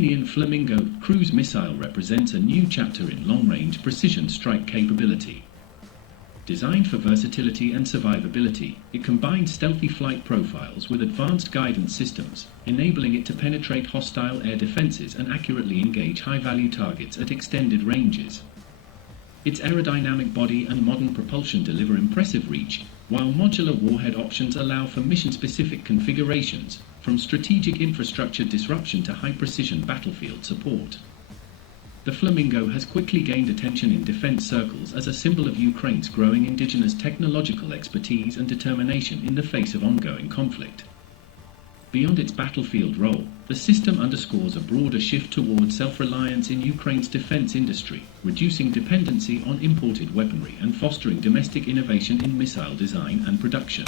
Ukrainian Flamingo cruise missile represents a new chapter in long-range precision strike capability. Designed for versatility and survivability, it combines stealthy flight profiles with advanced guidance systems, enabling it to penetrate hostile air defenses and accurately engage high-value targets at extended ranges. Its aerodynamic body and modern propulsion deliver impressive reach, while modular warhead options allow for mission-specific configurations, from strategic infrastructure disruption to high-precision battlefield support. The Flamingo has quickly gained attention in defense circles as a symbol of Ukraine's growing indigenous technological expertise and determination in the face of ongoing conflict. Beyond its battlefield role, the system underscores a broader shift toward self-reliance in Ukraine's defense industry, reducing dependency on imported weaponry and fostering domestic innovation in missile design and production.